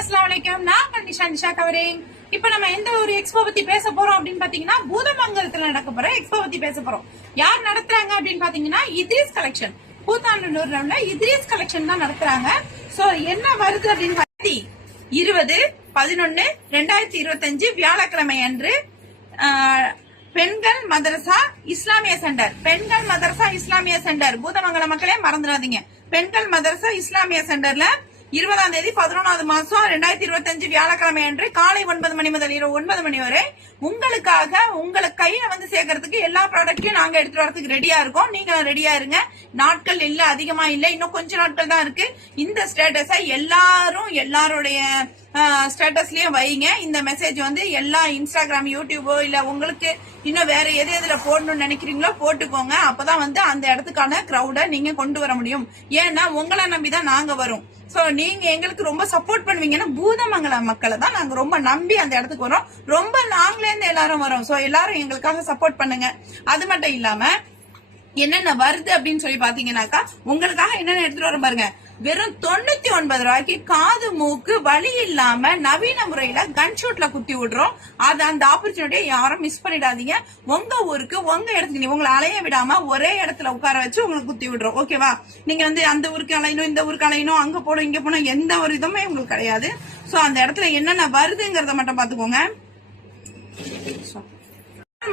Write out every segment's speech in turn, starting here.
अस्सलाम वालेकुम நான் நிஷா கவரிங். இப்போ நம்ம எந்த ஒரு எக்ஸ்போ பத்தி பேச போறோம் அப்படின்னு பாத்தீங்கன்னா பூதமங்கலத்துல நடக்க போற எக்ஸ்போ பத்தி பேச போறோம். யார் நடத்துறாங்க அப்படின்னு பாத்தீங்கன்னா இத்ரீஸ் கலெக்ஷன், கூத்தாண்டூர்ல இத்ரீஸ் கலெக்ஷன் தான் நடத்துறாங்க. சோ என்ன வருது அப்படின்னு 20/11/2025 வியாழக்கிழமை அன்று பெண்கள் மதரசா இஸ்லாமிய சென்டர், பெண்கள் மதரசா இஸ்லாமிய சென்டர் பூதமங்கலம் மக்களே மறந்துடாதீங்க. பெண்கள் மதரசா இஸ்லாமிய சென்டர்ல 20ஆம் தேதி 11வது மாசம் 2025 வியாழக்கிழமை அன்று காலை 9 மணி முதல் இரவு 9 மணி வரை உங்களுக்காக உங்களுக்கு கையில வந்து சேர்க்கறதுக்கு எல்லா ப்ராடக்ட்டையும் நாங்க எடுத்துட்டு வரதுக்கு ரெடியா இருக்கோம். நீங்க ரெடியா இருங்க. நாட்கள் இல்ல, அதிகமா இல்ல, இன்னும் கொஞ்ச நாட்கள் தான் இருக்கு. இந்த ஸ்டேட்டஸை எல்லாருடைய ஸ்டேட்டஸ்லயும் வைங்க. இந்த மெசேஜ் வந்து எல்லா இன்ஸ்டாகிராம், யூடியூபோ இல்ல உங்களுக்கு இன்னும் வேற எதுல போடணும்னு நினைக்கிறீங்களோ போட்டுக்கோங்க. அப்பதான் வந்து அந்த இடத்துக்கான கிரௌட நீங்க கொண்டு வர முடியும். ஏன்னா உங்களை நம்பிதான் நாங்க வரோம். சோ நீங்க எங்களுக்கு ரொம்ப சப்போர்ட் பண்ணுவீங்கன்னா பூதமங்கலம் மக்களை தான் நாங்க ரொம்ப நம்பி அந்த இடத்துக்கு வரோம். ரொம்ப லாங்ல இருந்து எல்லாரும் வரோம். சோ எல்லாரும் எங்களுக்காக சப்போர்ட் பண்ணுங்க. அது மட்டும் இல்லாம என்னென்ன வருது அப்படின்னு சொல்லி பாத்தீங்கன்னாக்கா உங்களுக்காக என்னென்ன எடுத்துட்டு வர பாருங்க. வெறும் 99 ரூபாய்க்கு காது மூக்கு வலி இல்லாம நவீன முறையில கன்ஷூட்ல குத்தி விடுறோம். அது அந்த ஆப்பர்ச்சுனிட்டியை யாரும் மிஸ் பண்ணிடாதீங்க. உங்க ஊருக்கு உங்க இடத்துக்கு உங்களை அலைய விடாம ஒரே இடத்துல உட்கார வச்சு உங்களுக்கு குத்தி விடுறோம். ஓகேவா? நீங்க வந்து அந்த ஊருக்கு அலையணும், இந்த ஊருக்கு அலையணும், அங்க போகணும், இங்க போகணும், எந்த ஒரு இதுவுமே உங்களுக்கு கிடையாது. சோ அந்த இடத்துல என்னென்ன வருதுங்கிறத மட்டும் பாத்துக்கோங்க.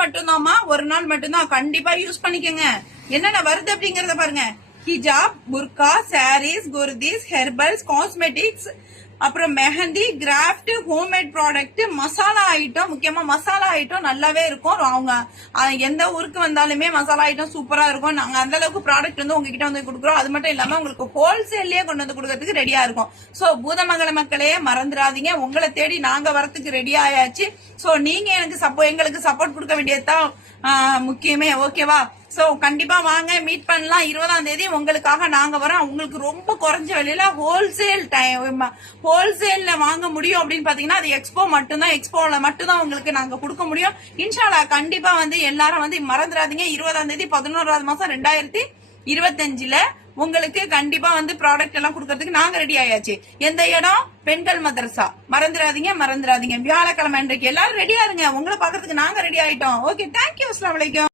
மட்டும்தாமா, ஒரு நாள் மட்டும்தான், கண்டிப்பா யூஸ் பண்ணிக்கோங்க. என்னென்ன வருது அப்படிங்கறத பாருங்க. ஹிஜாப், புர்கா, சாரீஸ், குர்தீஸ், ஹெர்பல்ஸ், காஸ்மெட்டிக்ஸ், அப்புறம் mehndi, craft, homemade product, masala item. முக்கியமா மசாலா ஐட்டம் நல்லாவே இருக்கும். அவங்க எந்த ஊருக்கு வந்தாலுமே மசாலா ஐட்டம் சூப்பரா இருக்கும். நாங்க அந்த அளவுக்கு ப்ராடக்ட் வந்து உங்ககிட்ட வந்து கொடுக்குறோம். அது மட்டும் இல்லாம உங்களுக்கு ஹோல்சேல்லயே கொண்டு வந்து கொடுக்கறதுக்கு ரெடியா இருக்கும். சோ பூதமங்கல மக்களே மறந்துடாதீங்க, உங்களை தேடி நாங்க வரத்துக்கு ரெடி ஆயாச்சு. சோ நீங்க எங்களுக்கு சப்போர்ட் கொடுக்க வேண்டியதுதான் முக்கியமே. ஓகேவா? சோ கண்டிப்பா வாங்க, மீட் பண்ணலாம். 20ஆம் தேதி உங்களுக்காக நாங்க வரோம். உங்களுக்கு ரொம்ப குறைஞ்ச விலையில ஹோல்சேல்ல வாங்க முடியும் அப்படின்னு பாத்தீங்கன்னா அது எக்ஸ்போ மட்டும்தான். எக்ஸ்போல மட்டும்தான் உங்களுக்கு நாங்க கொடுக்க முடியும். இன்ஷால்லா கண்டிப்பா வந்து எல்லாரும் வந்து மறந்துடாதீங்க. 20ஆம் தேதி 11வது மாசம் 2025 உங்களுக்கு கண்டிப்பா வந்து ப்ராடக்ட் எல்லாம் கொடுக்கறதுக்கு நாங்க ரெடி ஆயாச்சு. எந்த இடம்? பெண்கள் மதரசா. மறந்துடாதீங்க. வியாழக்கிழமை இன்றைக்கு எல்லாரும் ரெடியா இருங்க. உங்களை பாக்குறதுக்கு நாங்க ரெடி ஆயிட்டோம். Okay, thank you. அஸ்ஸலாமு அலைக்கும்.